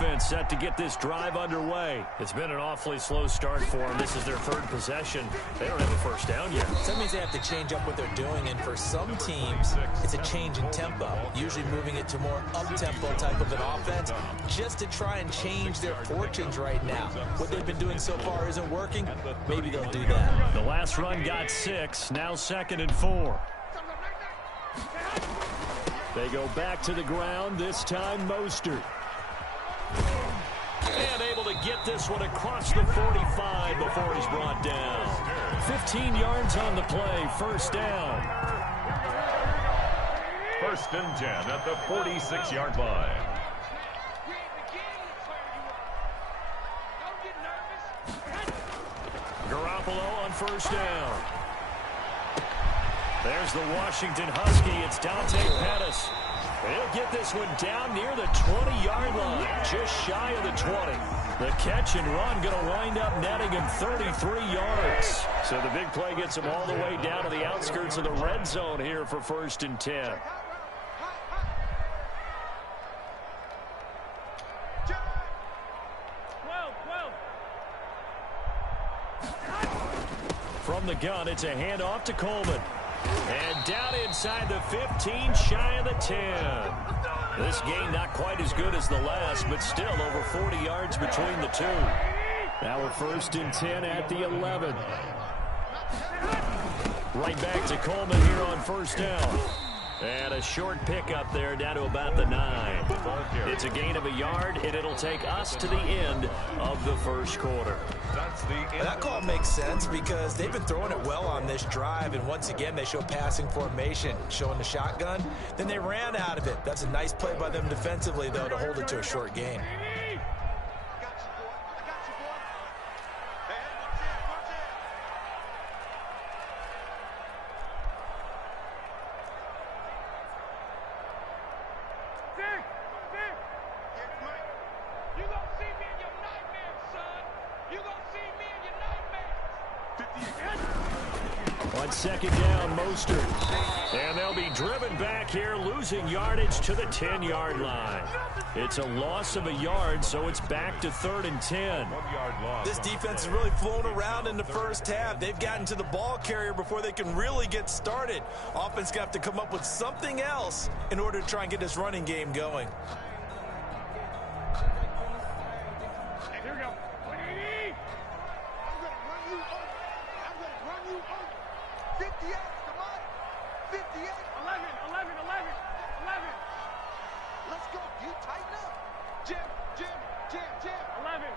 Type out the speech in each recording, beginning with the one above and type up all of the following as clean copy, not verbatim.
offense set to get this drive underway. It's been an awfully slow start for them. This is their third possession. They don't have a first down yet. So that means they have to change up what they're doing, and for some teams, it's a change in tempo, usually moving it to more up-tempo type of an offense just to try and change their fortunes right now. What they've been doing so far isn't working. Maybe they'll do that. The last run got 6, now 2nd and 4. They go back to the ground, this time Mostert. And able to get this one across the 45 before he's brought down. 15 yards on the play, first down. 1st and 10 at the 46-yard line. Garoppolo on first down. There's the Washington Husky. It's Dante Pettis. He'll get this one down near the 20-yard line, just shy of the 20. The catch and run going to wind up netting him 33 yards. So the big play gets him all the way down to the outskirts of the red zone here for 1st and 10. From the gun, it's a handoff to Coleman. And down inside the 15, shy of the 10. This game not quite as good as the last, but still over 40 yards between the two. Now we're 1st and 10 at the 11. Right back to Coleman here on first down. And a short pickup there down to about the 9. It's a gain of a yard, and it'll take us to the end of the first quarter. That call makes sense because they've been throwing it well on this drive, and once again they show passing formation, showing the shotgun. Then they ran out of it. That's a nice play by them defensively, though, to hold it to a short gain. On 2nd down, Mostert. And they'll be driven back here, losing yardage to the 10-yard line. It's a loss of a yard, so it's back to 3rd and 10. This defense is really flown around in the first half. They've gotten to the ball carrier before they can really get started. Offense got to come up with something else in order to try and get this running game going. Here we go. 58, come on. 58. 11. Let's go. You tighten up. Jim. 11.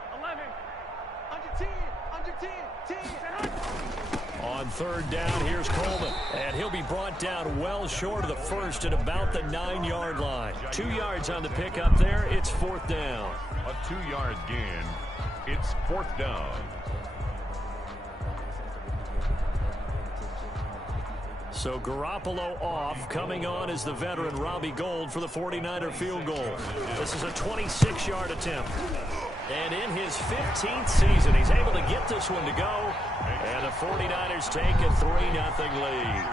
Under 10. 10. On 3rd down, here's Coleman. And he'll be brought down well short of the first at about the 9-yard line. 2 yards on the pickup there. It's 4th down. A 2-yard gain. It's 4th down. So Garoppolo off. Coming on is the veteran Robbie Gould for the 49er field goal. This is a 26-yard attempt. And in his 15th season, he's able to get this one to go. And the 49ers take a 3-0 lead.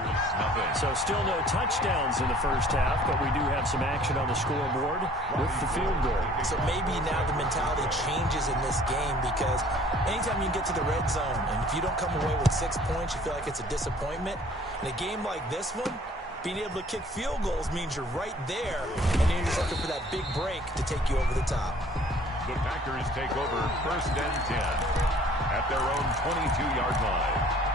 So still no touchdowns in the first half, but we do have some action on the scoreboard with the field goal. So maybe now the mentality changes in this game because anytime you get to the red zone, and if you don't come away with 6 points, you feel like it's a disappointment. In a game like this one, being able to kick field goals means you're right there, and you're just looking for that big break to take you over the top. The Packers take over 1st and 10 at their own 22-yard line.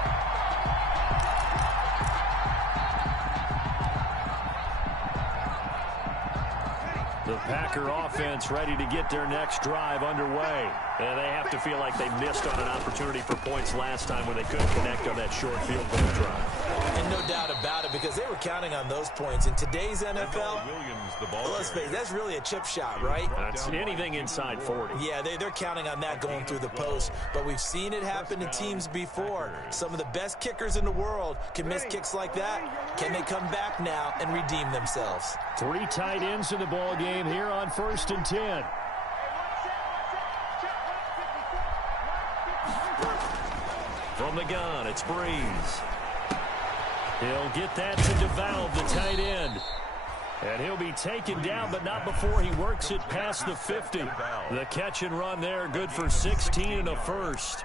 The Packer offense ready to get their next drive underway. And they have to feel like they missed on an opportunity for points last time when they couldn't connect on that short field goal drive. And no doubt about it, because they were counting on those points. In today's NFL, let's face it, that's really a chip shot, right? That's anything inside 40. Yeah, they're counting on that going through the post. But we've seen it happen to teams before. Some of the best kickers in the world can miss kicks like that. Can they come back now and redeem themselves? 3 tight ends in the ball game here on 1st and 10. From the gun, it's Breeze. He'll get that to DeValve, the tight end. And he'll be taken down, but not before he works it past the 50. The catch and run there, good for 16 and a first.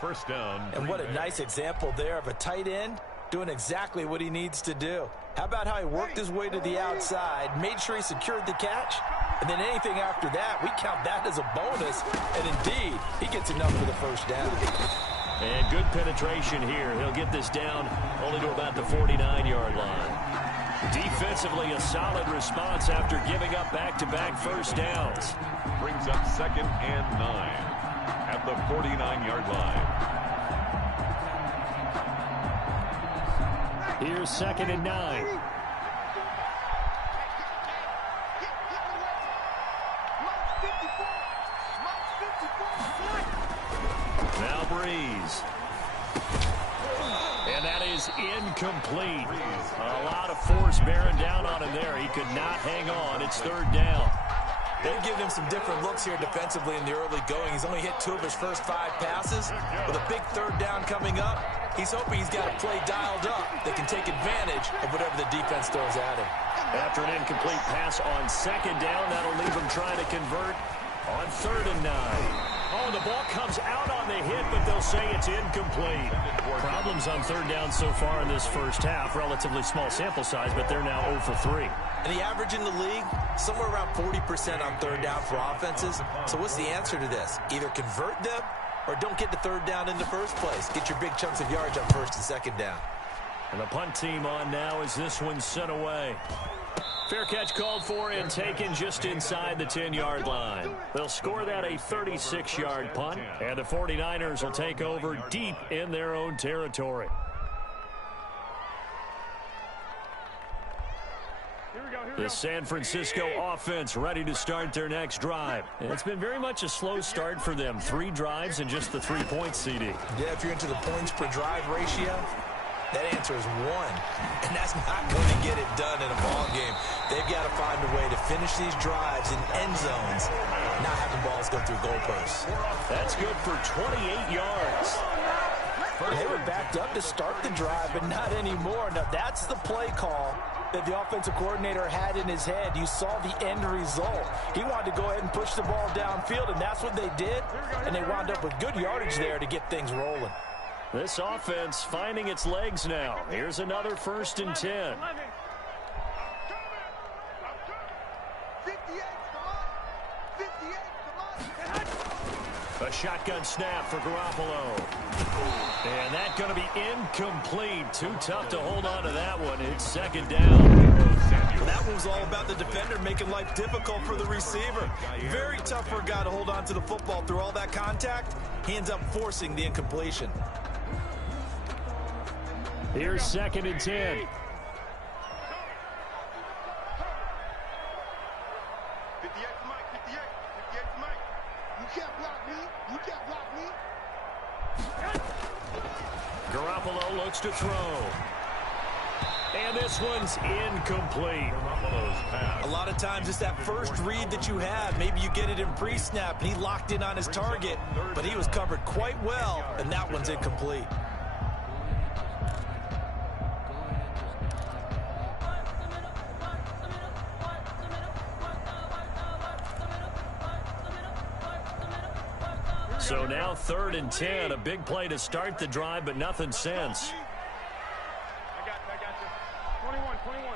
First down. And what a nice example there of a tight end doing exactly what he needs to do. How about how he worked his way to the outside, made sure he secured the catch, and then anything after that, we count that as a bonus. And indeed, he gets enough for the first down. And good penetration here. He'll get this down only to about the 49-yard line. Defensively, a solid response after giving up back-to-back first downs. Brings up 2nd and 9 at the 49-yard line. Here's 2nd and 9. Now Breeze. And that is incomplete. A lot of force bearing down on him there. He could not hang on. It's 3rd down. They've given him some different looks here defensively in the early going. He's only hit 2 of his first 5 passes. With a big 3rd down coming up, he's hoping he's got a play dialed up that can take advantage of whatever the defense throws at him. After an incomplete pass on 2nd down, that'll leave him trying to convert on 3rd and 9. Oh, the ball comes out on the hit, but they'll say it's incomplete. Problems on 3rd down so far in this first half. Relatively small sample size, but they're now 0 for 3. And the average in the league, somewhere around 40% on 3rd down for offenses. So what's the answer to this? Either convert them or don't get the 3rd down in the first place. Get your big chunks of yards on 1st and 2nd down. And the punt team on now as this one's sent away. Fair catch called for and taken just inside the 10-yard line. They'll score that a 36-yard punt, and the 49ers will take over deep in their own territory. The San Francisco offense ready to start their next drive. It's been very much a slow start for them. 3 drives and just the 3 points, CD. Yeah, if you're into the points per drive ratio, that answer is 1. And that's not going to get it done in a ball game. They've got to find a way to finish these drives in end zones, not having balls go through goalposts. That's good for 28 yards. They were backed up to start the drive, but not anymore. Now, that's the play call that the offensive coordinator had in his head. You saw the end result. He wanted to go ahead and push the ball downfield, and that's what they did. And they wound up with good yardage there to get things rolling. This offense finding its legs now. Here's another 1st and 10. A shotgun snap for Garoppolo. And that's going to be incomplete. Too tough to hold on to that one. It's 2nd down. That one was all about the defender making life difficult for the receiver. Very tough for a guy to hold on to the football through all that contact. He ends up forcing the incompletion. Here's 2nd and 10. 58 to Mike, 58 to Mike. You can't block me. You can't block me. Garoppolo looks to throw. And this one's incomplete. A lot of times it's that first read that you have. Maybe you get it in pre-snap. He locked in on his target, but he was covered quite well, and that one's incomplete. So now 3rd and 10. A big play to start the drive, but nothing since. I got you. 21. I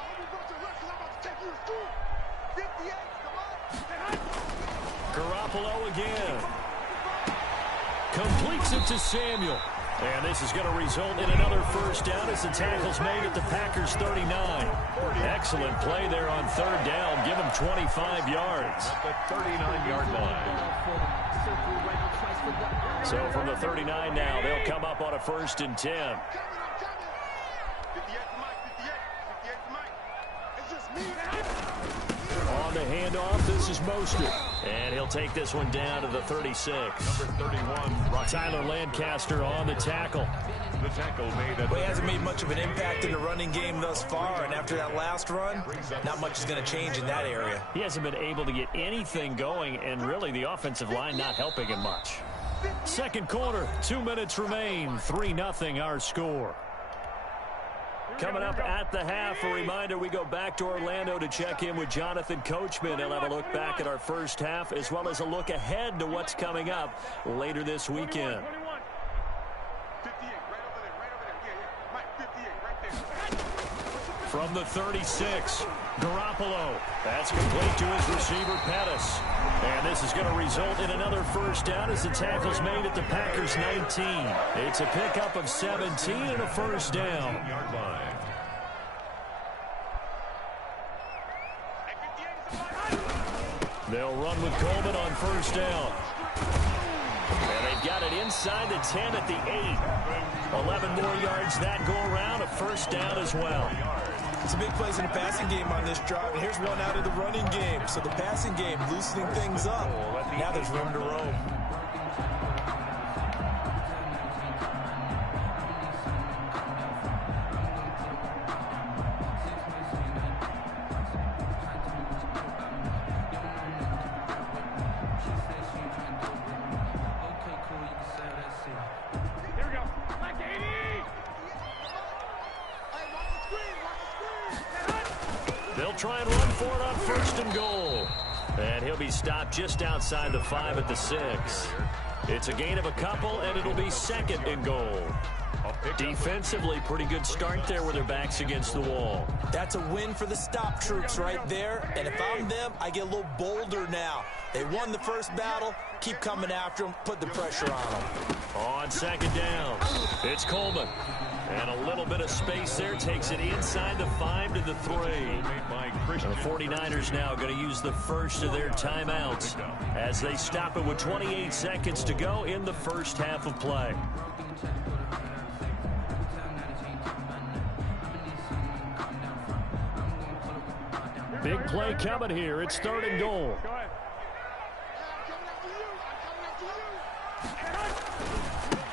hope you go to the rest, 'cause I'm about to take you to school. 58, come on. Garoppolo again. Completes it to Samuel. And this is going to result in another first down as the tackle's made at the Packers' 39. Excellent play there on 3rd down. Give them 25 yards. At the 39-yard line. So from the 39 now, they'll come up on a 1st and 10. 58 to Mike, 58 to Mike. It's just me. On the handoff, this is Mostert. And he'll take this one down to the 36. Number 31, Rocky. Tyler Lancaster on the tackle. The tackle made at Well, he hasn't made much of an impact in the running game thus far, and after that last run, not much is going to change in that area. He hasn't been able to get anything going, and really the offensive line not helping him much. 2nd quarter, 2 minutes remain. 3-0 our score. Coming up at the half, a reminder, we go back to Orlando to check in with Jonathan Coachman. He'll have a look back at our first half as well as a look ahead to what's coming up later this weekend. 58, right over there, right over there. Yeah. Mike, 58, right there. From the 36, Garoppolo. That's complete to his receiver, Pettis. And this is going to result in another first down as the tackle's made at the Packers' 19. It's a pickup of 17 and a first down. They'll run with Coleman on first down. And they've got it inside the 10 at the 8. 11 more yards that go around, a first down as well. Some big plays in the passing game on this drive, and here's one out of the running game. So the passing game loosening things up. Now there's room to roam. They'll try and run for it on first and goal. And he'll be stopped just outside the 5 at the 6. It's a gain of a couple, and it'll be second and goal. Defensively, pretty good start there with their backs against the wall. That's a win for the stop troops right there. And if I'm them, I get a little bolder now. They won the first battle. Keep coming after them. Put the pressure on them. On second down, it's Coleman. And a little bit of space there takes it inside the 5 to the 3. The 49ers now going to use the first of their timeouts as they stop it with 28 seconds to go in the first half of play. Big play coming here. It's third and goal. Go ahead.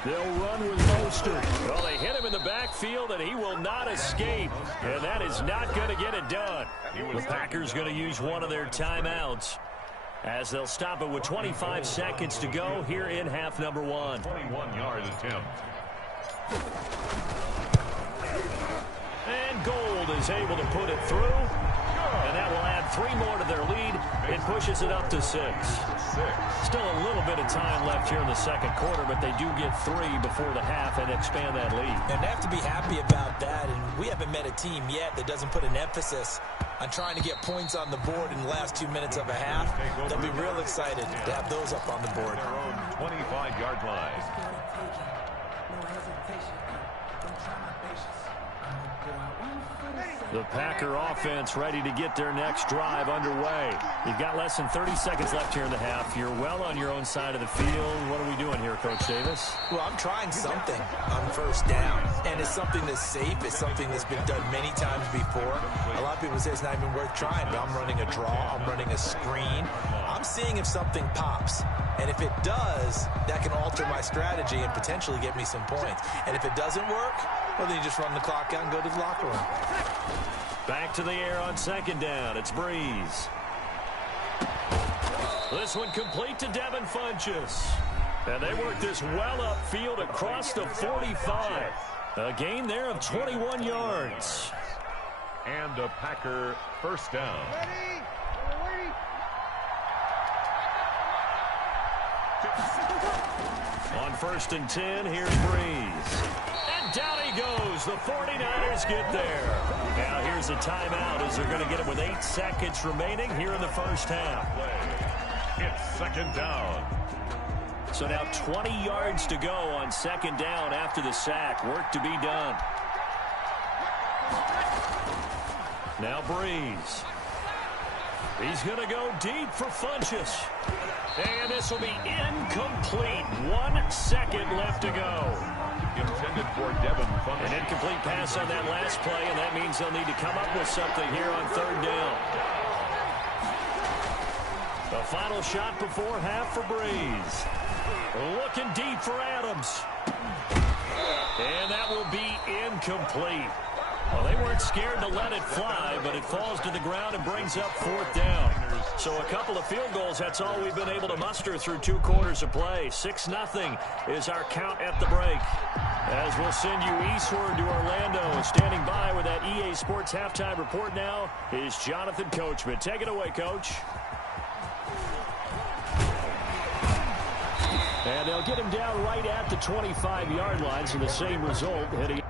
They'll run with Mostert. Well, they hit him in the backfield, and he will not escape. And that is not going to get it done. The Packers going to use one of their timeouts as they'll stop it with 25 seconds to go here in half number 1. 21-yard attempt. And Gold is able to put it through. And that will add 3 more to their lead. It pushes it up to 6. Still a little bit of time left here in the second quarter, but they do get 3 before the half and expand that lead. And they have to be happy about that. And we haven't met a team yet that doesn't put an emphasis on trying to get points on the board in the last 2 minutes of a half. They'll be real excited to have those up on the board. Their own 25-yard line. The Packer offense ready to get their next drive underway. You've got less than 30 seconds left here in the half. You're well on your own side of the field. What are we doing here, Coach Davis? Well, I'm trying something on first down, and it's something that's safe. It's something that's been done many times before. A lot of people say it's not even worth trying, but I'm running a draw. I'm running a screen. I'm seeing if something pops. And if it does, that can alter my strategy and potentially get me some points. And if it doesn't work, well, then you just run the clock out and go to the locker room. Back to the air on second down. It's Breeze. This one complete to Devin Funchess. And they work this well upfield across the 45. A gain there of 21 yards. And a Packer first down. On first and 10, here's Breeze. And down he goes. The 49ers get there. Now here's a timeout as they're going to get it with 8 seconds remaining here in the first half. It's second down. So now 20 yards to go on second down after the sack. Work to be done. Now Breeze. He's going to go deep for Funchess. And this will be incomplete. 1 second left to go. Intended for Devin Funchess. An incomplete pass on that last play, and that means they'll need to come up with something here on third down. The final shot before half for Breeze. Looking deep for Adams. And that will be incomplete. Well, they weren't scared to let it fly, but it falls to the ground and brings up 4th down. So a couple of field goals, that's all we've been able to muster through 2 quarters of play. 6-0 is our count at the break. As we'll send you eastward to Orlando. Standing by with that EA Sports halftime report now is Jonathan Coachman. Take it away, Coach. And they'll get him down right at the 25-yard line, so the same result heading.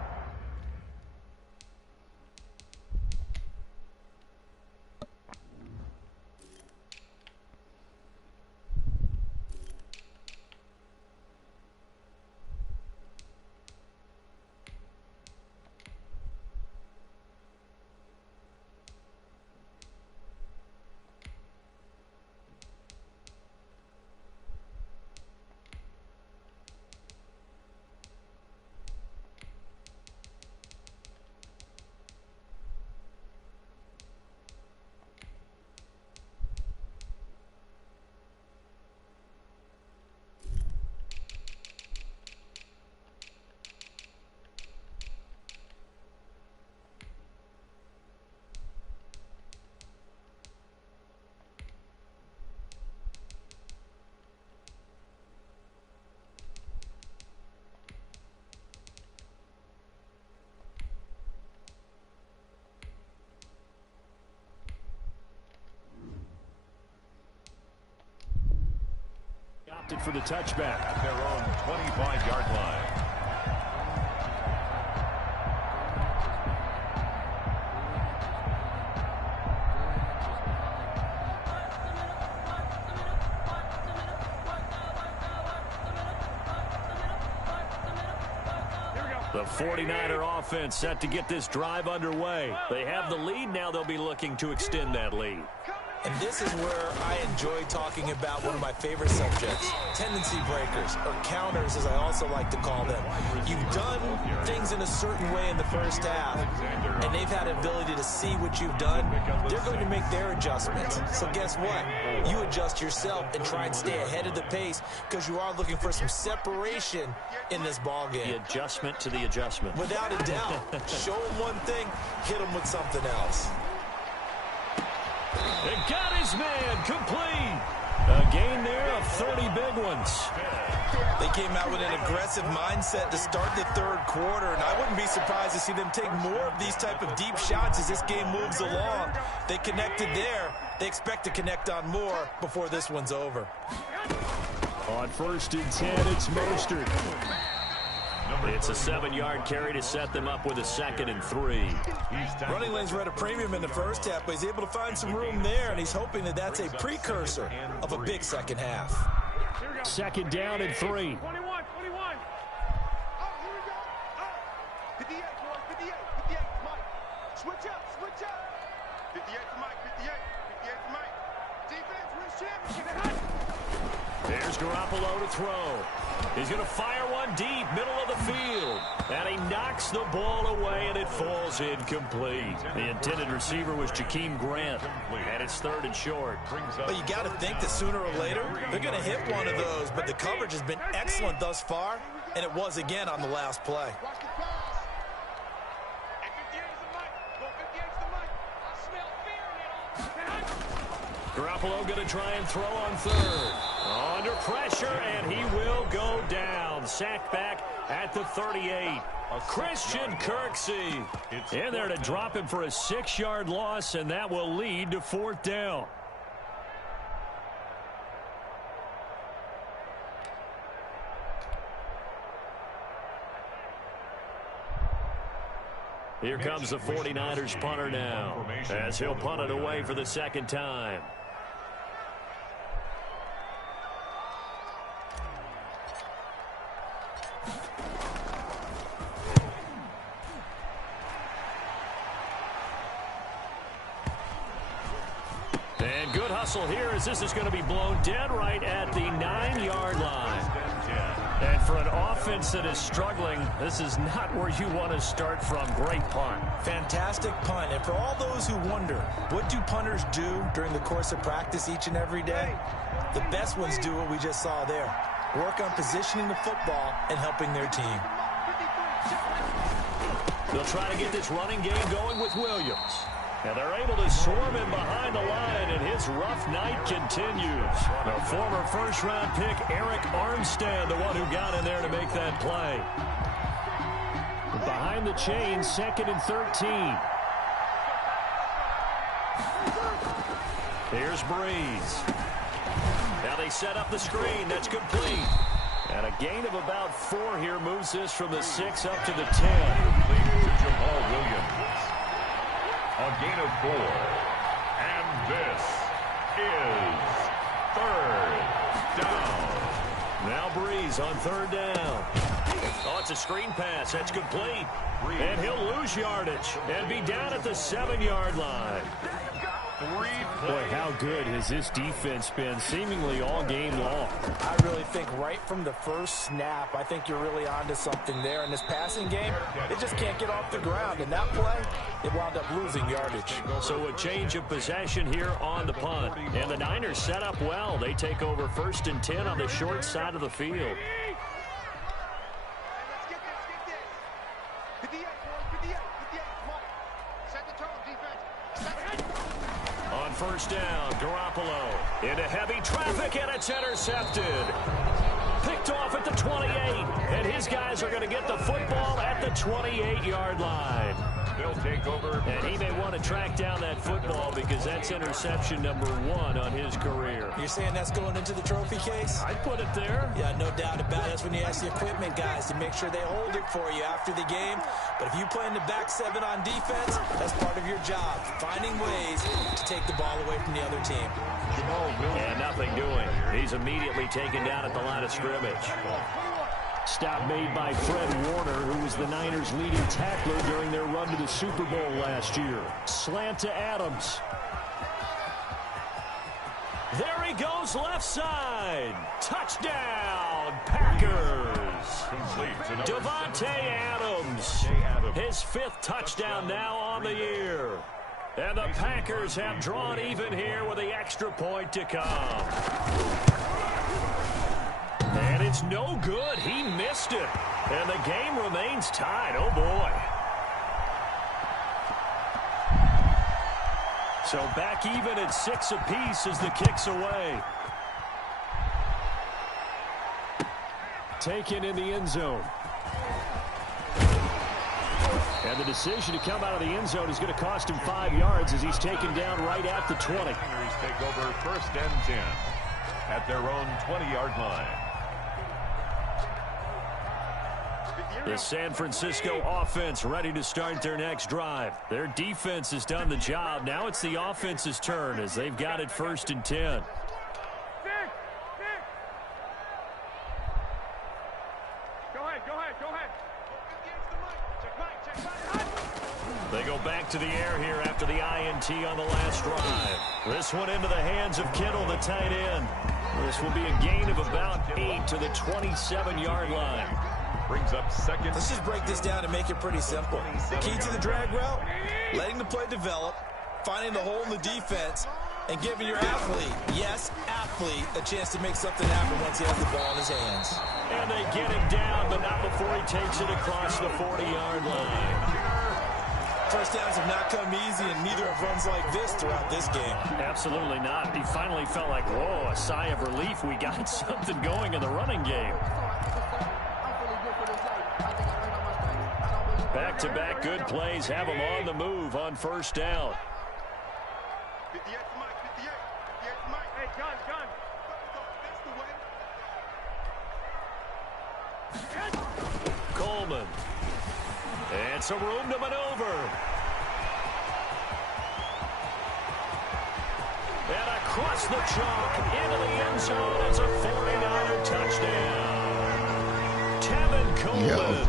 Opted for the touchback at their own 25-yard line. The 49er offense set to get this drive underway. They have the lead. Now they'll be looking to extend that lead. And this is where I enjoy talking about one of my favorite subjects, tendency breakers, or counters as I also like to call them. You've done things in a certain way in the first half, and they've had an ability to see what you've done. They're going to make their adjustments. So guess what? You adjust yourself and try and stay ahead of the pace because you are looking for some separation in this ball game. The adjustment to the adjustment. Without a doubt. Show them one thing, hit them with something else. And got his man complete. A gain there of 30 big ones. They came out with an aggressive mindset to start the 3rd quarter, and I wouldn't be surprised to see them take more of these type of deep shots as this game moves along. They connected there. They expect to connect on more before this one's over. On 1st and 10, it's Mostert. It's a 7-yard carry to set them up with a 2nd and 3. Running lanes were at a premium in the first half, but he's able to find some room there, and he's hoping that that's a precursor of a big second half. 2nd down and 3. 21. Oh, here we go. 58, boys, 58, Mike. Switch up. 58 to Mike, 58 to Mike. Defense wins championship. There's Garoppolo to throw. He's going to fire one deep, middle of the field. And he knocks the ball away, and it falls incomplete. The intended receiver was Jakeem Grant, and it's 3rd and short. But you got to think that sooner or later, they're going to hit one of those. But the coverage has been excellent thus far, and it was again on the last play. Watch the pass. And 58 is the Mike. Go 58 is the Mike. I smell fear in it. Garoppolo going to try and throw on 3rd. Under pressure, and he will go down. Sacked back at the 38. Christian Kirksey in there to drop him for a 6-yard loss, and that will lead to 4th down. Here comes the 49ers punter now, as he'll punt it away for the 2nd time. And good hustle here as this is going to be blown dead right at the 9-yard line. And for an offense that is struggling, this is not where you want to start from. Great punt. Fantastic punt. And for all those who wonder, what do punters do during the course of practice each and every day? The best ones do what we just saw there. Work on positioning the football and helping their team. They'll try to get this running game going with Williams. And they're able to swarm him behind the line, and his rough night continues. The former first-round pick, Eric Armstead, the one who got in there to make that play. Behind the chains, 2nd and 13. Here's Breeze. Now they set up the screen. That's complete. And a gain of about 4 here moves this from the 6 up to the 10. To Jamal Williams. A gain of 4. And this is 3rd down. Now Breeze on 3rd down. Oh, it's a screen pass. That's complete. And he'll lose yardage and be down at the 7-yard line. Boy, how good has this defense been seemingly all game long? I really think right from the first snap, I think you're really onto something there. In this passing game, they just can't get off the ground. In that play, it wound up losing yardage. So a change of possession here on the punt. And the Niners set up well. They take over 1st and 10 on the short side of the field. On 1st down, Garoppolo into heavy traffic, and it's intercepted. Picked off at the 28, and his guys are going to get the football at the 28-yard line. They'll take over. And he may want to track down that football because that's interception number 1 on his career. You're saying that's going into the trophy case? I'd put it there. Yeah, no doubt about it. That's when you ask the equipment guys to make sure they hold it for you after the game. But if you play in the back 7 on defense, that's part of your job, finding ways to take the ball away from the other team. And nothing doing. He's immediately taken down at the line of scrimmage. Stop made by Fred Warner, who was the Niners' leading tackler during their run to the Super Bowl last year. Slant to Adams. There he goes, left side. Touchdown, Packers. Devontae Adams. His 5th touchdown now on the year. And the Packers have drawn even here with the extra point to come. And it's no good. He missed it. And the game remains tied. Oh, boy. So back even at 6 apiece as the kick's away. Taken in the end zone. And the decision to come out of the end zone is going to cost him 5 yards as he's taken down right at the 20. Niners take over 1st and 10 at their own 20-yard line. The San Francisco offense ready to start their next drive. Their defense has done the job. Now it's the offense's turn as they've got it 1st and 10. They go back to the air here after the INT on the last drive. This one into the hands of Kittle, the tight end. This will be a gain of about 8 to the 27-yard line. Brings up 2nd. Let's just break this down and make it pretty simple. Key to the drag route, letting the play develop, finding the hole in the defense, and giving your athlete, yes, athlete, a chance to make something happen once he has the ball in his hands. And they get him down, but not before he takes it across the 40-yard line. First downs have not come easy, and neither have runs like this throughout this game. Absolutely not. He finally felt like, whoa, a sigh of relief. We got something going in the running game. Back-to-back good plays have him on the move on 1st down. 58 to Mike, 58. 58 to Mike. Hey, gun. That's the way. Coleman. And some room to maneuver. And across the chalk into the end zone. It's a 49er touchdown. Tevin Coleman.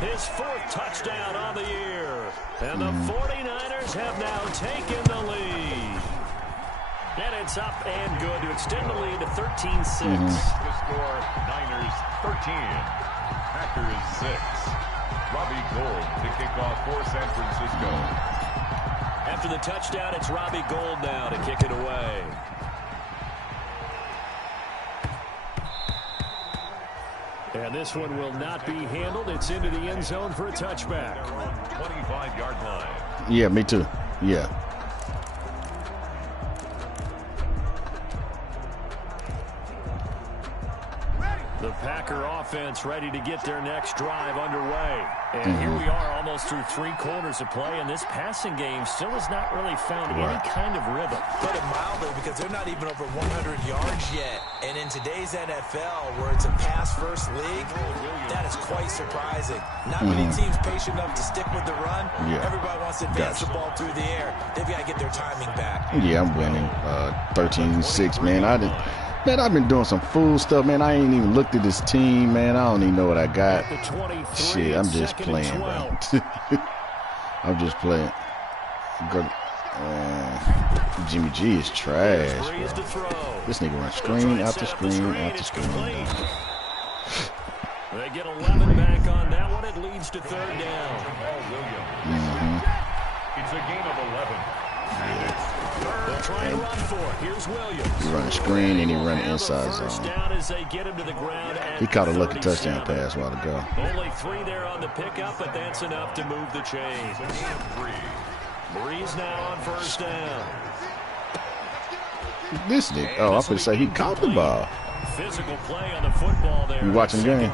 His 4th touchdown on the year. And the 49ers have now taken the lead. And it's up and good to extend the lead to 13-6. The score, Niners 13, Packers 6. Robbie Gould to kick off for San Francisco. After the touchdown, it's Robbie Gould now to kick it away. And this one will not be handled. It's into the end zone for a touchback. 25-yard line. Yeah, me too. Yeah. The Packer offense ready to get their next drive underway. And here we are almost through 3 quarters of play, and this passing game still has not really found any kind of rhythm. Put it mildly, because they're not even over 100 yards yet. And in today's NFL, where it's a pass-first league, that is quite surprising. Not many teams patient enough to stick with the run. Everybody wants to advance the ball through the air. They've got to get their timing back. Yeah, I'm winning 13-6, man. Man, I've been doing some fool stuff, man. I ain't even looked at this team, man. I don't even know what I got. Shit, I'm just playing, bro. I'm just playing. Jimmy G is trash, bro. This nigga run screen after screen after screen. They get 11 back on that one. It leads to 3rd down. It's a gain of 11. They'll try and run for it. Here's Williams. He run a screen and he run the inside zone. Down as they get him to the ground. He caught a lucky touchdown pass a while ago. Only 3 there on the pickup, but that's enough to move the chain. Breeze now on 1st down. This nigga. Oh, I could say he caught the ball. Physical play on the football there. You watching the game?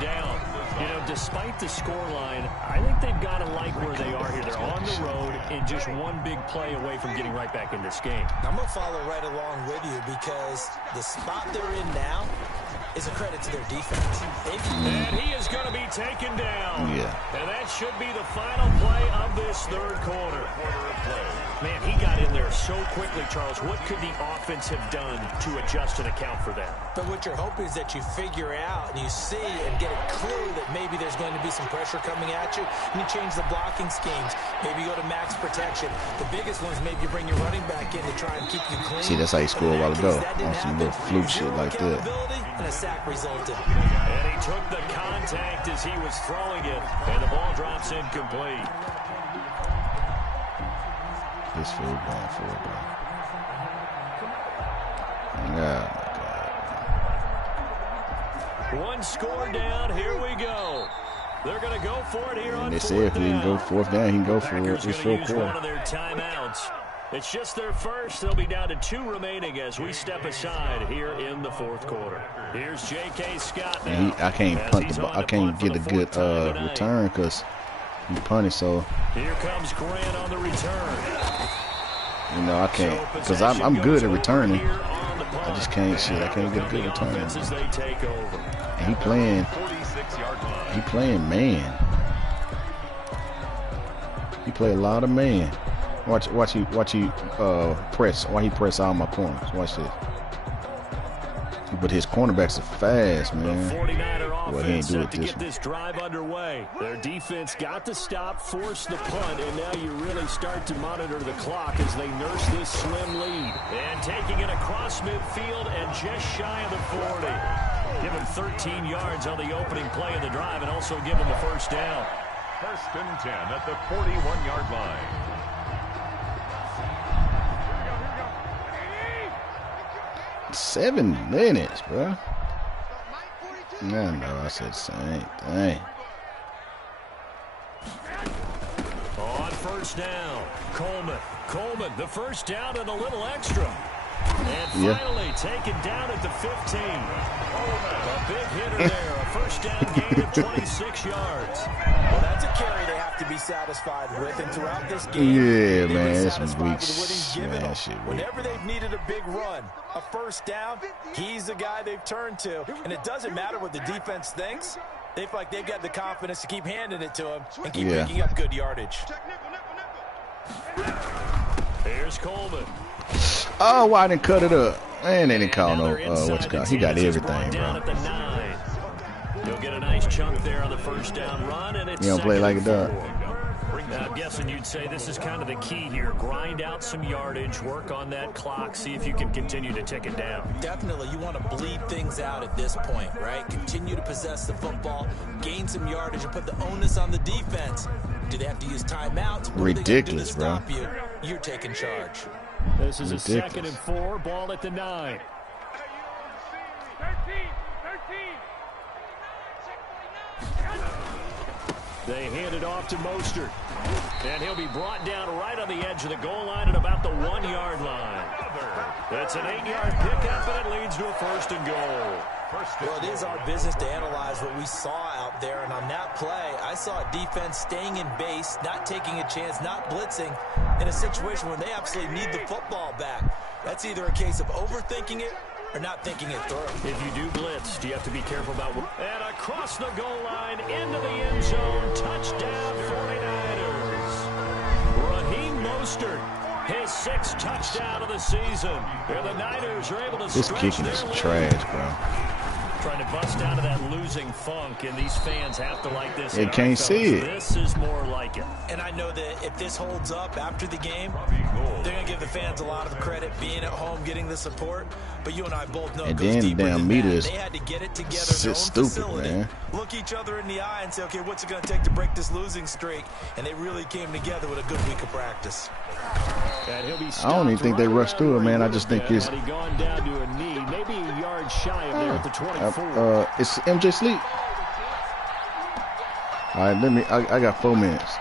You know, despite the scoreline, I think they've got to like where they are here. They're on the road and just one big play away from getting right back in this game. I'm going to follow right along with you, because the spot they're in now is a credit to their defense. And he is going to be taken down. Yeah. And that should be the final play of this 3rd quarter. Man, he got in there so quickly, Charles. What could the offense have done to adjust and account for that? But what you're hoping is that you figure out and you see and get a clue that maybe there's going to be some pressure coming at you, and you change the blocking schemes. Maybe you go to max protection. The biggest one is maybe you bring your running back in to try and keep you clean. See, that's how he scored a while ago. On some little fluke shit like that. And a sack resulted. And he took the contact as he was throwing it, and the ball drops incomplete. This field going for it, bro. Oh, my God. One score down. Here we go. They're going to go for it here on 4th down. They say if he can go 4th down, he can go for it. This 4th quarter. One of their timeouts. It's just their first. They'll be down to 2 remaining as we step aside here in the 4th quarter. Here's J.K. Scott. And I can't punt the ball. I can't get a good return because he punted. So here comes Grant on the return. You know, I can't, because I'm good at returning. I just can't shit. I can't get a good return. And he playing man. He play a lot of man. Watch he press. Why he press all my corners. Watch this. But his cornerbacks are fast, man. Well, he ain't do it this one. This drive underway. Their defense got to stop, force the punt, and now you really start to monitor the clock as they nurse this slim lead. And taking it across midfield and just shy of the 40. Give him 13 yards on the opening play of the drive and also give him a 1st down. 1st and 10 at the 41-yard line. 7 minutes, bro. No, I said the same thing. On 1st down, Coleman, the 1st down and a little extra. And finally taken down at the 15. A big hitter there, a 1st down gain of 26 yards. Well, that's a carry they have to be satisfied with, and throughout this game, yeah, man, it's some weak shit. Whenever they've needed a big run, a 1st down, he's the guy they've turned to. And it doesn't matter what the defense thinks. They feel like they've got the confidence to keep handing it to him and keep picking up good yardage. Here's Coleman. Oh, why didn't cut it up? Man, they didn't call no, what's it called? He got everything, bro. You'll get a nice chunk there on the 1st down run, and it's you don't play like it does. I'm guessing you'd say this is kind of the key here. Grind out some yardage, work on that clock, see if you can continue to tick it down. Definitely. You want to bleed things out at this point, right? Continue to possess the football, gain some yardage, and put the onus on the defense. Do they have to use timeouts? Ridiculous, bro. You're taking charge. This is a 2nd and 4, ball at the 9. They hand it off to Mostert. And he'll be brought down right on the edge of the goal line at about the 1-yard line. It's an 8-yard pickup, and it leads to a 1st and goal. Well, it is our business to analyze what we saw out there, and on that play, I saw a defense staying in base, not taking a chance, not blitzing, in a situation where they absolutely need the football back. That's either a case of overthinking it or not thinking it through. If you do blitz, do you have to be careful about what? And across the goal line, into the end zone, touchdown 49ers. Raheem Mostert, his 6th touchdown of the season. And the Niners are able to this stretch kicking is trash, bro. Trying to bust out of that losing funk, and these fans have to like this. They can't see it. This is more like it. And I know that if this holds up after the game, they're going to give the fans a lot of credit being at home, getting the support. But you and I both know it goes deeper than that. They had to get it together in their own facility, man. Look each other in the eye and say, okay, what's it going to take to break this losing streak? And they really came together with a good week of practice. I don't even think they rushed through it, man. I just think it's gone down to a knee, maybe a yard shy of there at the 24. It's MJ Sleep. All right, I got 4 minutes.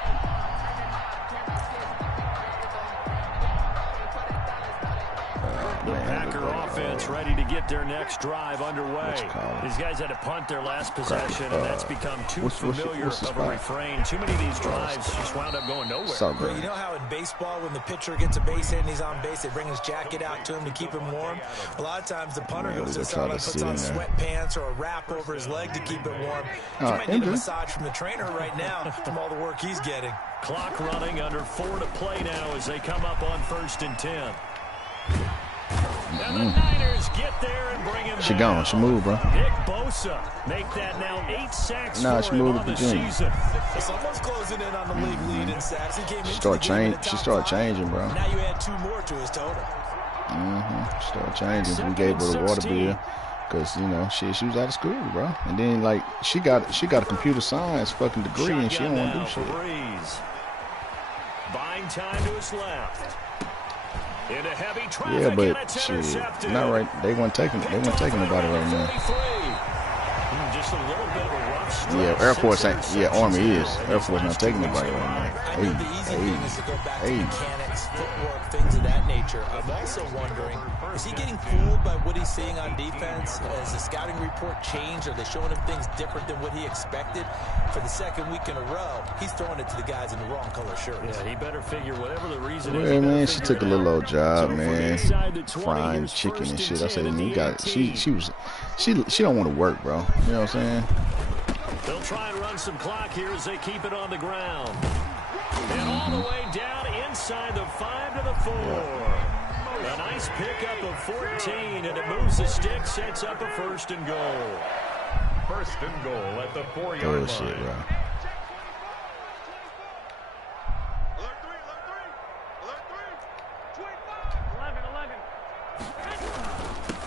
Packer offense ready to get their next drive underway. These guys had to punt their last possession, and that's become too familiar of a refrain. Too many of these drives just wound up going nowhere. Well, you know how in baseball, when the pitcher gets a base hit and he's on base, they bring his jacket out to him to keep him warm? A lot of times the punter goes to the sideline, puts on sweatpants or a wrap over his leg to keep it warm. He might need a massage from the trainer right now from all the work he's getting. Clock running, under 4 to play now as they come up on 1st and 10. And the Niners get there and bring him She down. gone. She moved, bro. Nick Bosa make that now 8 sacks Nah, for she him moved on to the Virginia. season. Someone's closing in on the league lead in sacks. He came She started changing, bro. Now you add 2 more to his total. Started changing. We gave her the water bill because you know she was out of school, bro. And then like she got a computer science fucking degree and she don't want to do shit. Buying time to his left. Into heavy traffic, Yeah, and but it's shit, intercepted. not right. They weren't taking nobody right now. Just a little bit of a rough stretch. Yeah, Air Force ain't. Yeah, Army is. Air Force not taking nobody right now. I know the easy thing is to go back to mechanics, footwork, things of that nature. I'm also wondering, is he getting fooled by what he's seeing on defense? Has the scouting report changed? Are they showing him things different than what he expected? For the 2nd week in a row, he's throwing it to the guys in the wrong color shirts. Yeah, he better figure whatever the reason is. Yeah, man, she took a little old job, man. Frying chicken and shit. I said, you got she don't want to work, bro. You know what I'm saying? They'll try and run some clock here as they keep it on the ground. And all the way down inside the 5 to the 4. A nice pickup of 14, and it moves the stick, sets up a 1st and goal. 1st and goal at the 4-yard line. Shit, bro.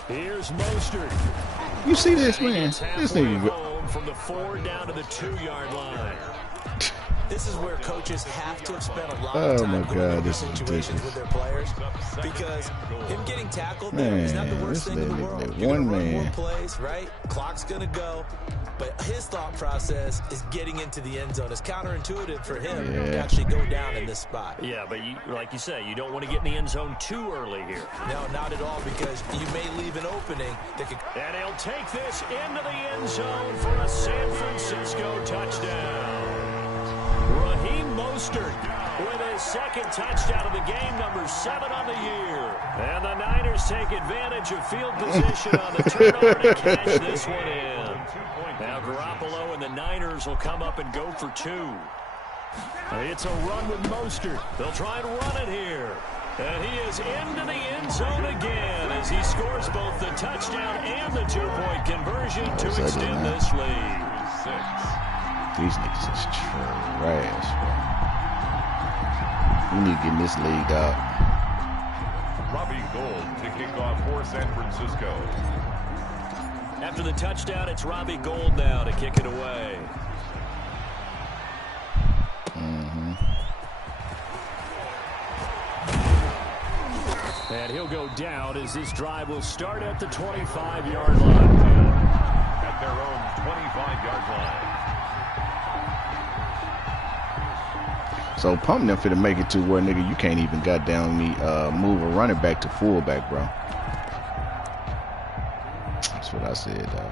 Here's Mostert. You see this, man? This nigga. From the 4 down to the 2-yard line. This is where coaches have to have spent a lot of time going over situations with their players, because him getting tackled there is not the worst thing in the world. You're going to run more plays, right? Clock's going to go. But his thought process is getting into the end zone. It's counterintuitive for him to actually go down in this spot. Yeah, but like you say, you don't want to get in the end zone too early here. No, not at all, because you may leave an opening that could... And he'll take this into the end zone for a San Francisco touchdown. Raheem Mostert with his 2nd touchdown of the game, number 7 on the year. And the Niners take advantage of field position on the turnover to cash this one in. Now Garoppolo and the Niners will come up and go for 2. It's a run with Mostert. They'll try and run it here. And he is into the end zone again as he scores both the touchdown and the 2-point conversion to extend this lead. 6. These niggas is trash, bro. We need to get in this league out. Robbie Gould to kick off for San Francisco. After the touchdown, it's Robbie Gould now to kick it away. And he'll go down as this drive will start at the 25-yard line. At their own 25-yard line. So pump them for to make it to where, nigga, you can't even goddamn me move a running back to fullback, bro. That's what I said, dog.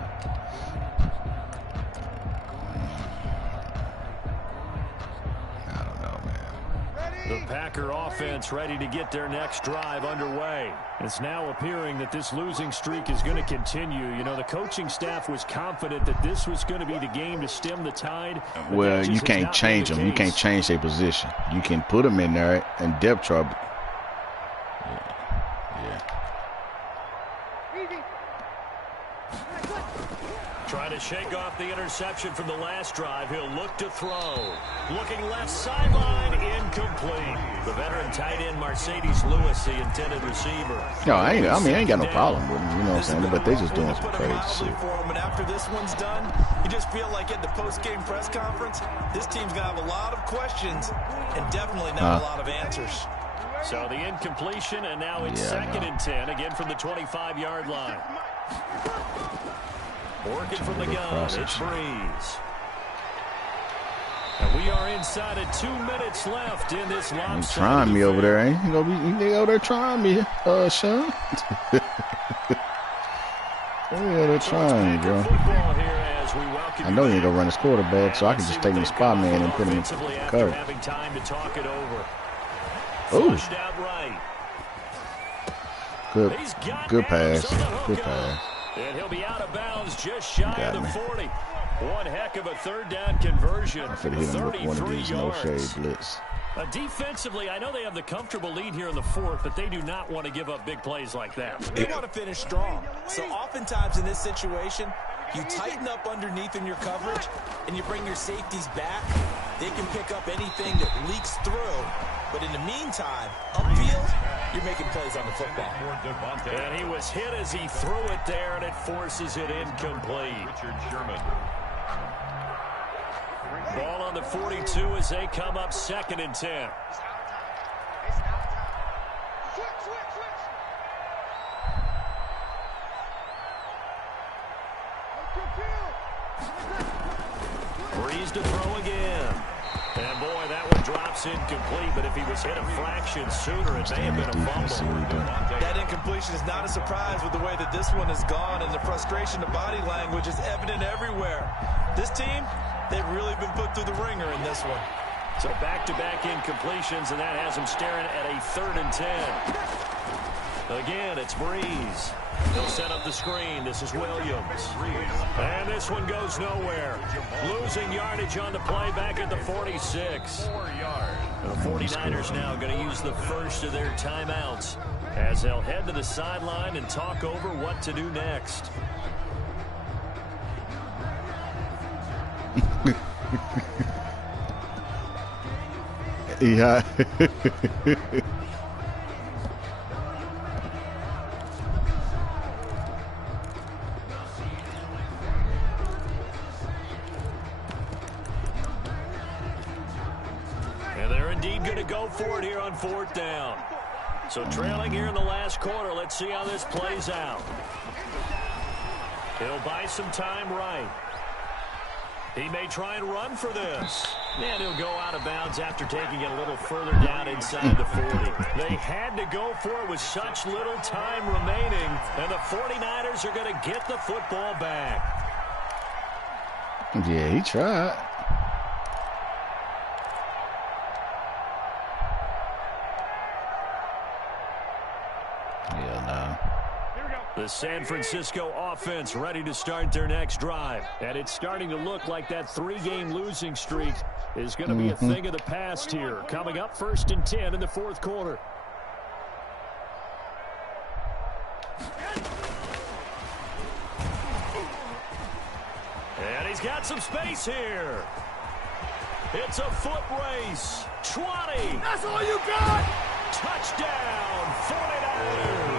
I don't know, man. The Packer offense ready to get their next drive underway. It's now appearing that this losing streak is going to continue. You know, the coaching staff was confident that this was going to be the game to stem the tide. Well, you can't change them. You can't change their position. You can put them in there and depth chart. Trying to shake off the interception from the last drive. He'll look to throw. Looking left sideline, incomplete. The veteran tight end Mercedes Lewis, the intended receiver. No, I ain't got no problem with them, you know what I'm saying? But they just doing some crazy shit. And after this one's done, you just feel like at the post-game press conference, this team's gonna have a lot of questions and definitely not a lot of answers. So the incompletion, and now it's 2nd and 10, again from the 25-yard line. Working from the gun, it's Breeze. And we are inside of 2 minutes left in this lopsided. You trying me over there, ain't you? You over there trying me, Sean? Yeah, they're trying, bro. I know you ain't gonna run his quarterback, so I can just take him spot man and put him in cover. Oh, good pass, good pass. And he'll be out of bounds just shy of the 40. One heck of a 3rd down conversion. I could hit him with one of these no-shade blitz. Defensively, I know they have the comfortable lead here in the 4th, but they do not want to give up big plays like that. They want to finish strong. So oftentimes in this situation, you tighten up underneath in your coverage, and you bring your safeties back. They can pick up anything that leaks through. But in the meantime, upfield, you're making plays on the football. And he was hit as he threw it there, and it forces it incomplete. Richard Sherman. Ball on the 42 as they come up 2nd and 10. Breeze to throw again. And boy, that one drops incomplete, but if he was hit a fraction sooner, it may have been a fumble. That incompletion is not a surprise with the way that this one has gone, and the frustration of body language is evident everywhere. This team, they've really been put through the ringer in this one. So back-to-back incompletions, and that has him staring at a 3rd and 10. Again, it's Breeze. He'll set up the screen. This is Williams. And this one goes nowhere. Losing yardage on the play back at the 46. The 49ers now going to use the first of their timeouts as they'll head to the sideline and talk over what to do next. Yeah. And they're indeed going to go for it here on 4th down. So trailing here in the last quarter. Let's see how this plays out. He'll buy some time right. He may try and run for this. And he'll go out of bounds after taking it a little further down inside the 40. They had to go for it with such little time remaining. And the 49ers are going to get the football back. Yeah, he tried. The San Francisco offense ready to start their next drive. And it's starting to look like that 3-game losing streak is going to be a thing of the past here. Coming up 1st and 10 in the 4th quarter. And he's got some space here. It's a foot race. 20. That's all you got? Touchdown, 49ers.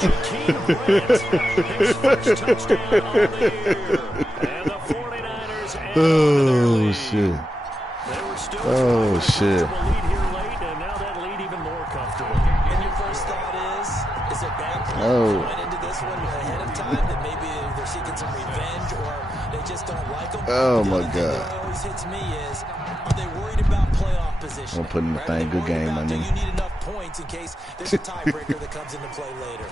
Jakeem Grant, his first touchdown on the year. And the 49ers Oh, shit. They were still Oh, shit. lead here late, and now that lead even more comfortable. And your first thought is it bad went into this one ahead of time that maybe they're seeking some revenge or they just don't like them. Oh, my God. God. What always hits me is, are they worried about playoff position? I'm putting the thing, good game, man. Do you need enough points in case there's a tiebreaker that comes into play later?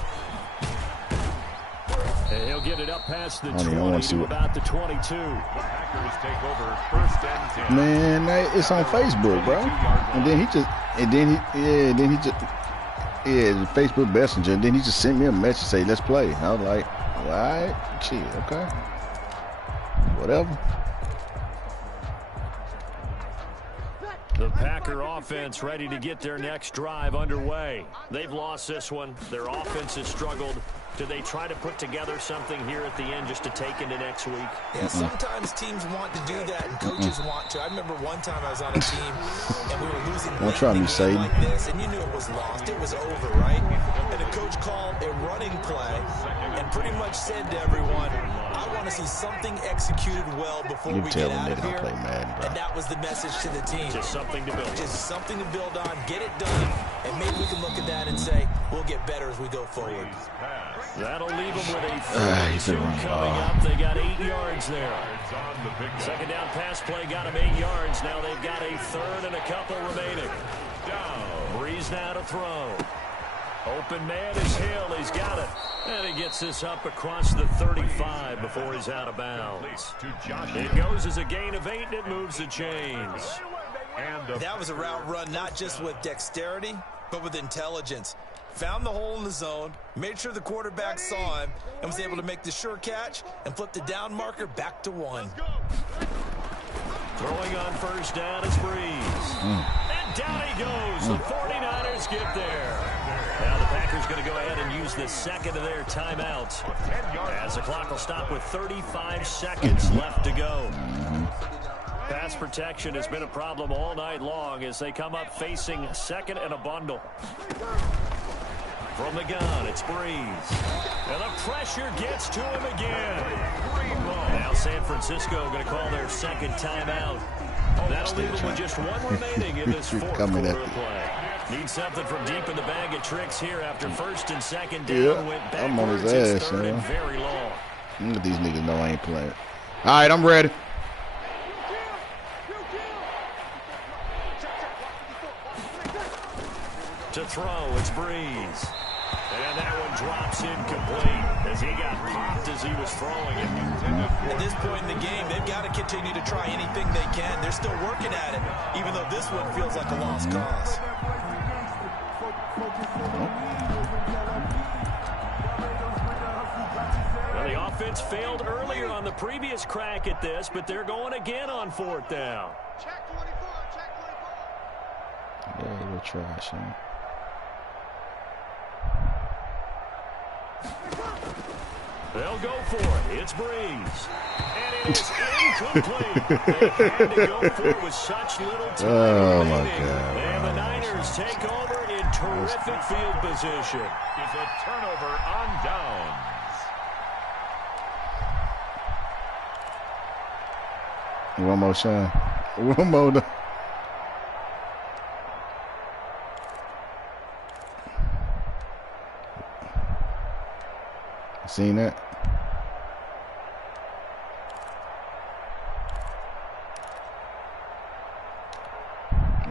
And he'll get it up past the 20 to about the 22. The Packers take over 1st and 10. Man, it's on Facebook, bro. And then he just, Facebook Messenger. And then he just sent me a message, say, let's play. And I was like, all right, shit, okay, whatever. The Packer offense ready to get their next drive underway. They've lost this one. Their offense has struggled. Do they try to put together something here at the end just to take into next week? Yeah, sometimes teams want to do that and coaches want to. I remember one time I was on a team and we were losing late in a game like this, and you knew it was lost. It was over, right? And the coach called a running play and pretty much said to everyone, I want to see something executed well before we get out of here. And that was the message to the team. Just something to build. Just something to build on. Get it done. And maybe we can look at that and say, we'll get better as we go forward. That'll leave them with a 32 coming up. They got 8 yards there. Second down pass play got them 8 yards. Now they've got a third and a couple remaining. Breeze now to throw. Open man is Hill. He's got it. And he gets this up across the 35 before he's out of bounds. It goes as a gain of 8, and it moves the chains. That was a route run not just with dexterity, but with intelligence. Found the hole in the zone, made sure the quarterback saw him, and was able to make the sure catch and flip the down marker back to 1. Throwing on first down is Breeze. And down he goes. The 49ers get there. Now the Packers going to go ahead and use the second of their timeouts, as the clock will stop with 35 seconds left to go. Pass protection has been a problem all night long as they come up facing second and a bundle. From the gun, it's Breeze. And the pressure gets to him again. Now San Francisco going to call their second timeout. That'll leave them with just one remaining in this fourth quarter of play. Need something from deep in the bag of tricks here after first and second down. Went I'm on his backwards. ass, Third and very long. Look at these niggas know I ain't playing. All right, I'm ready. To throw, it's Breeze. And that one drops incomplete as he got popped as he was throwing it. At this point in the game, they've got to continue to try anything they can. They're still working at it, even though this one feels like a lost cause. Well, the offense failed earlier on the previous crack at this, but they're going again on fourth down. Check 24, check 24. Yeah, we're trash, man. They'll go for it. It's Breeze. And it is incomplete. They had to go for it with such little time. Oh, my remaining. God. And the Niners take over in terrific field position. Is a turnover on downs. One more shot. One more. Seen that?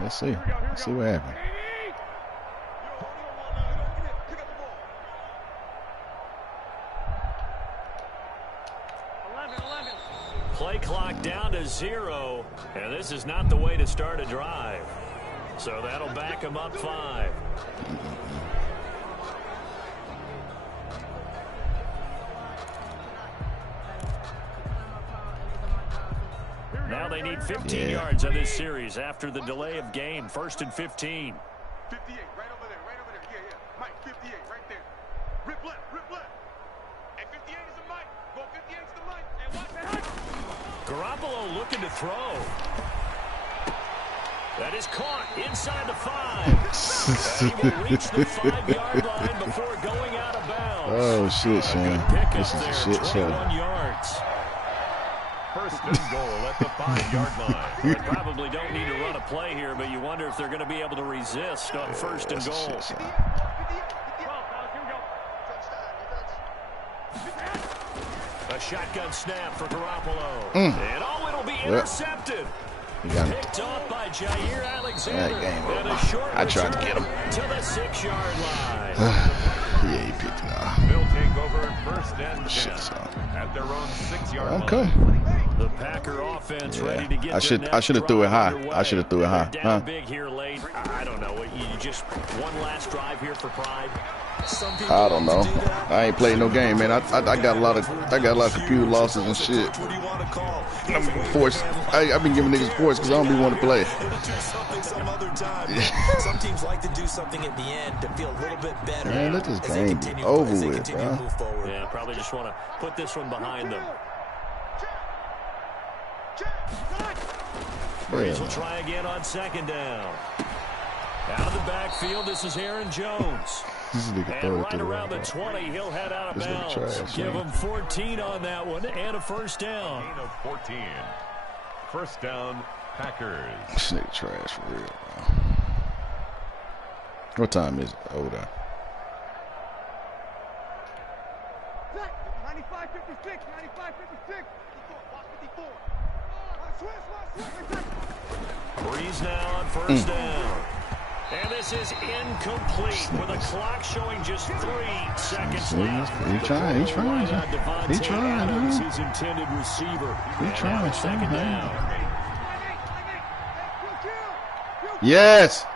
Let's see. Let's see what happens. Play clock down to 0, and this is not the way to start a drive. So that'll back them up 5. Now they need 15 yards on this series after the delay of game. 1st and 15. 58, right over there, right over there. Yeah, yeah. Mike, 58, right there. Rip left, rip left. Hey, 58 is the Mike. Go 58 is the Mike. And watch that. Garoppolo looking to throw. That is caught inside the 5. And he will reach the 5-yard line before going out of bounds. Oh, shit, Shane. This is a shit show. 21 yards. First and goal at the 5-yard line. They probably don't need to run a play here, but you wonder if they're going to be able to resist on first and goal. A A shotgun snap for Garoppolo. And it'll be intercepted. Picked off by Jair Alexander. And a short I tried to get him. To the 6-yard line. Yeah, he picked it off. They'll take over first and 10 at their own 6-yard line. Okay. The Packer offense ready to get I should have threw it high. I should have threw it high. Down big here late. I don't know. You just one last drive here for pride. I don't know. I ain't played no game, man. I got a lot of computer losses and shit. I'm forced. I've been giving niggas points because I don't be want to play. Some teams like to do something at the end to feel a little bit better. Man, let this game be over with, bro. Yeah, probably just want to put this one behind them. Breeze will try again on 2nd down. Out of the backfield, this is Aaron Jones. And right around the 20, he'll head out of bounds. Give him 14 on that one and a first down. Gain of 14. First down, Packers. This nigga trash for real, bro. What time is it? Hold on. 95-56, 95-56. 54. Breeze now on first down. And this is incomplete with a clock showing just 3 seconds left. He trying. His intended receiver. He trying. 2nd down. Yes.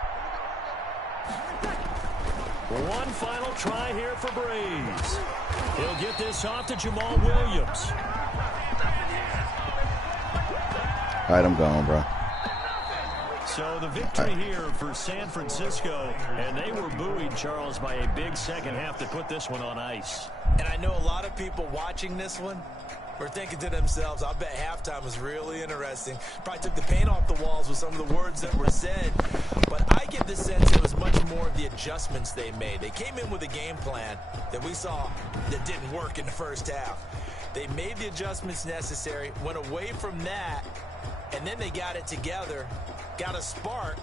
One final try here for Breeze. He'll get this off to Jamal Williams. All right, I'm gone, bro. So the victory here for San Francisco, and they were buoyed, Charles, by a big second half to put this one on ice. And I know a lot of people watching this one were thinking to themselves, I bet halftime was really interesting. Probably took the paint off the walls with some of the words that were said. But I get the sense it was much more of the adjustments they made. They came in with a game plan that we saw that didn't work in the first half. They made the adjustments necessary, went away from that, and then they got it together, got a spark,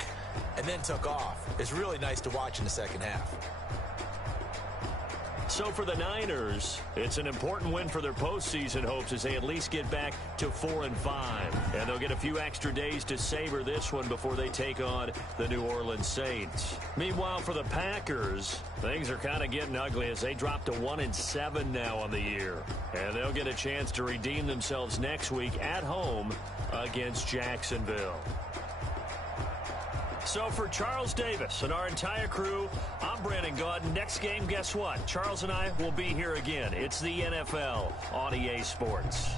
and then took off. It's really nice to watch in the second half. So for the Niners, it's an important win for their postseason hopes as they at least get back to 4-5. And they'll get a few extra days to savor this one before they take on the New Orleans Saints. Meanwhile, for the Packers, things are kind of getting ugly as they drop to 1-7 now on the year. And they'll get a chance to redeem themselves next week at home against Jacksonville. So for Charles Davis and our entire crew, I'm Brandon Gaudin. Next game, guess what? Charles and I will be here again. It's the NFL on EA Sports.